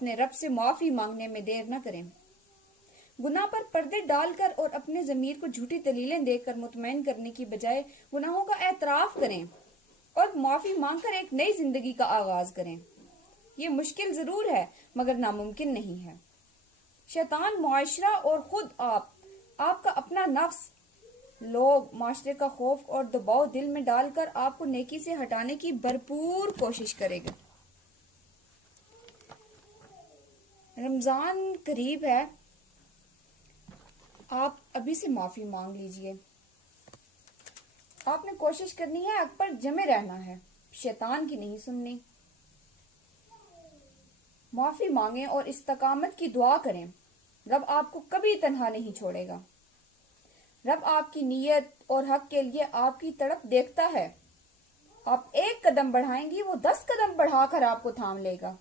अपने रब से माफी मांगने में देर न करें। गुनाह पर पर्दे डालकर और अपने जमीर को झूठी दलीलें देकर मुतमईन करने की बजाय गुनाहों का एतराफ करें और माफी मांगकर एक नई जिंदगी का आगाज करें। ये मुश्किल जरूर है मगर नामुमकिन नहीं है। शैतान, मुआशरा और खुद आपका अपना नफ्स, लोग, माशरे का खौफ और दबाव दिल में डालकर आपको नेकी से हटाने की भरपूर कोशिश करेगा। रमजान करीब है, आप अभी से माफी मांग लीजिए। आपने कोशिश करनी है, हक पर जमे रहना है, शैतान की नहीं सुननी। माफी मांगे और इस्तकामत की दुआ करें। रब आपको कभी तन्हा नहीं छोड़ेगा। रब आपकी नीयत और हक के लिए आपकी तड़प देखता है। आप एक कदम बढ़ाएंगी, वो 10 कदम बढ़ाकर आपको थाम लेगा।